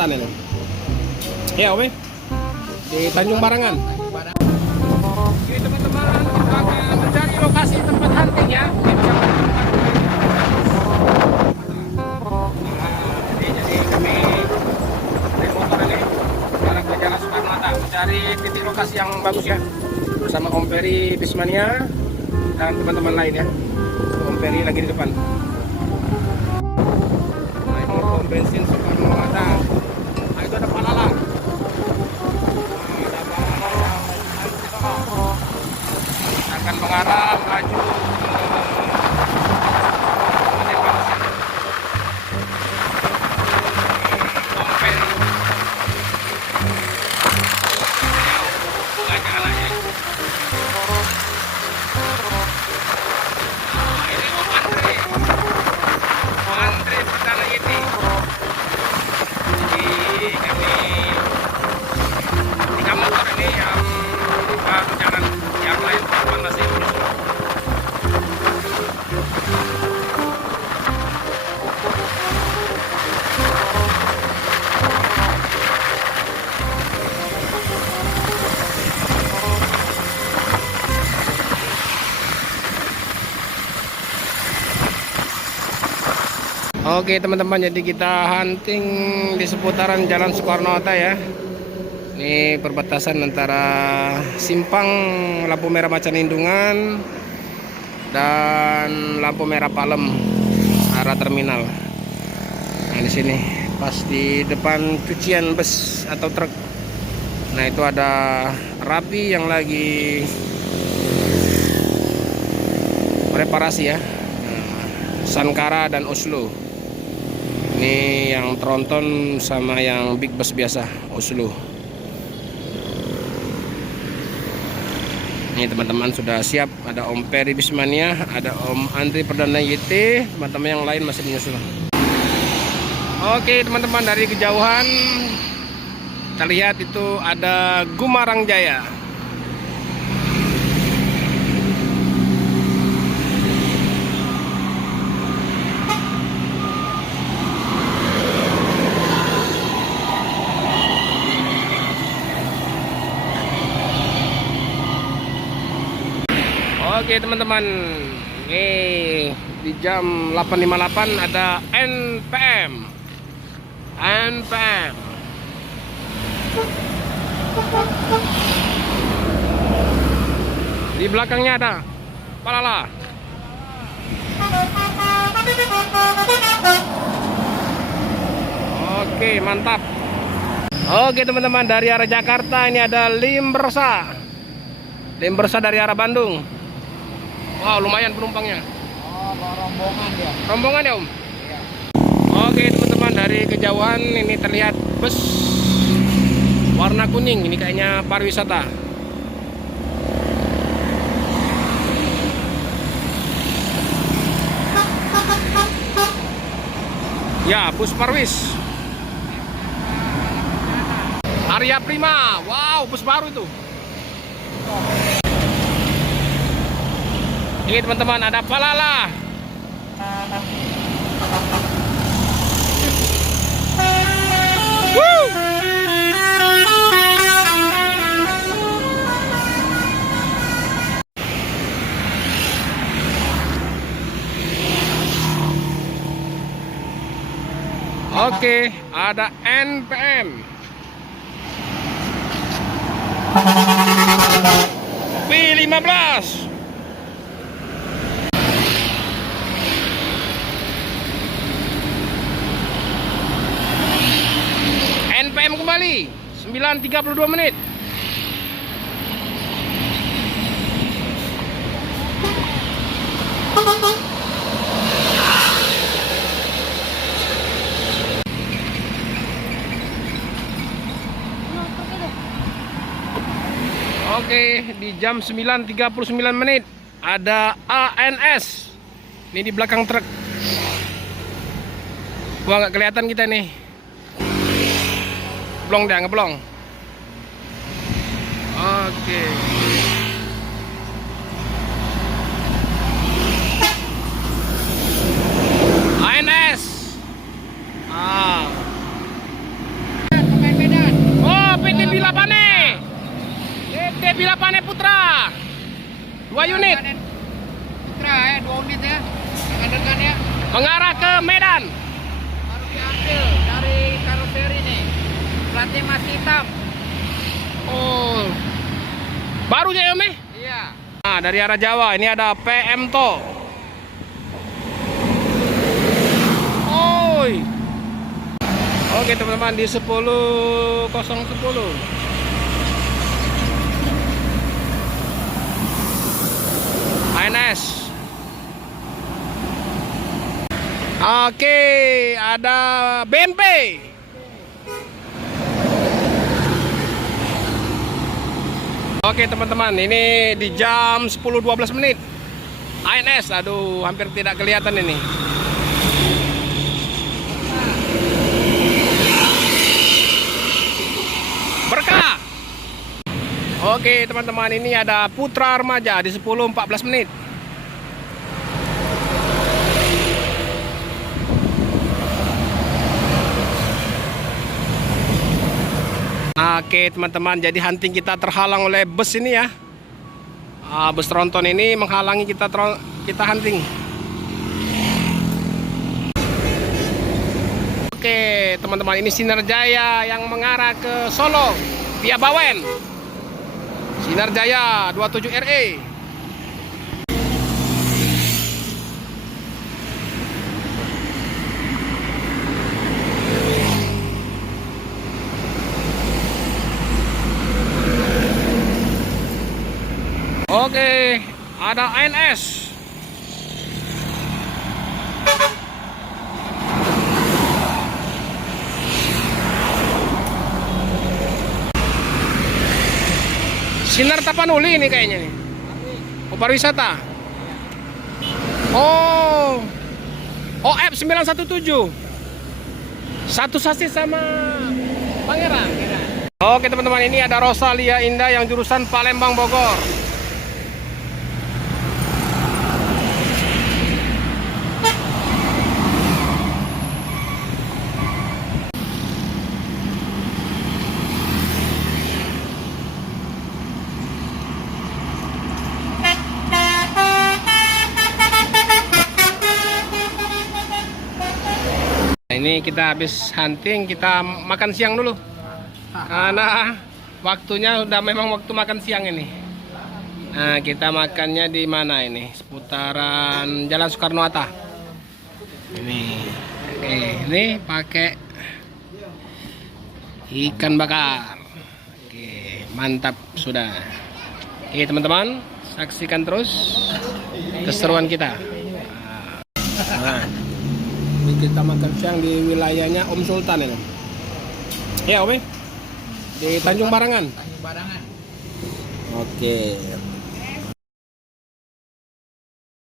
Selatan ini. Ya, Oke. Di Tanjung Barangan. Oke, teman-teman, kita akan mencari lokasi tempat hunting ya. Jadi kami naik motor ini sekarang ke Jalan Soekarno-Hatta mencari titik lokasi yang bagus ya. Bersama Om Peri Bismania dan teman-teman lain ya. Om Peri lagi di depan. Naik motor bensin Soekarno-Hatta. Nah, itu ada Palala. Akan mengarah maju Oke teman-teman, jadi kita hunting di seputaran Jalan Soekarno-Hatta ya. Ini perbatasan antara simpang lampu merah Macanindungan dan lampu merah Palem arah terminal. Nah, di sini pas di depan cucian bus atau truk. Nah, itu ada Rapi yang lagi reparasi ya. Sankara dan Oslo. Ini yang tronton sama yang big bus biasa, Oslo. Ini teman-teman sudah siap. Ada Om Peri Bismania, ada Om Andri Perdana YT, teman-teman yang lain masih menyusul. Oke teman-teman, dari kejauhan terlihat itu ada Gumarang Jaya. Oke teman-teman, ini di jam 8.58 ada NPM. Di belakangnya ada Palala. Oke, mantap. Oke teman-teman, dari arah Jakarta ini ada Limbersa dari arah Bandung. Wow, lumayan penumpangnya. Oh, rombongan ya. Rombongan ya, Om? Iya. Oke, teman-teman, dari kejauhan ini terlihat bus warna kuning. Ini kayaknya pariwisata. Ya, bus Parwis. Arya Prima. Wow, bus baru itu. Ini teman-teman, ada Palala. Woo! Oke, ada NPM. P15. NPM kembali 9.32 menit. Oke, di jam 9.39 menit ada ANS. Ini di belakang truk. Wah, nggak kelihatan kita nih. Ngeblong dia, ngeblong. Oke. ANS. sudah panen Putra. 2 unit. Putra ya, 2 unit ya. Rekan-rekan ya. Mengarah ke Medan. Baru diambil dari karoseri nih. Platnya masih hitam. Oh. Baru ya, Om? Iya. Nah, dari arah Jawa ini ada PM To. Oi. Oke, teman-teman, di 10.010. ANS. Oke, ada BNP. Oke, teman-teman, ini di jam 10.12 menit. ANS, aduh, hampir tidak kelihatan ini. Berkah. Oke, teman-teman, ini ada Putra Remaja di 10.14 menit. Oke, teman-teman, jadi hunting kita terhalang oleh bus ini ya. Bus tronton ini menghalangi kita hunting. Oke, teman-teman, ini Sinar Jaya yang mengarah ke Solo via Bawen. Sinar Jaya 27 RE. Oke, ada ANS. Sinar Tapanuli ini kayaknya nih. Oh, pariwisata. Oh. OF 917. Satu sasis sama Pangeran. Oke, teman-teman, ini ada Rosalia Indah yang jurusan Palembang Bogor. Ini kita habis hunting, kita makan siang dulu. Karena waktunya udah memang waktu makan siang ini. Nah, kita makannya di mana ini? Seputaran Jalan Soekarno-Hatta. Ini. Oke, ini pakai ikan bakar. Oke, mantap sudah. Oke, teman-teman, saksikan terus keseruan kita. Nah, kita makan siang di wilayahnya Om Sultan ini. Ya, Om. Di Tanjung Barangan. Tanjung Barangan. Oke.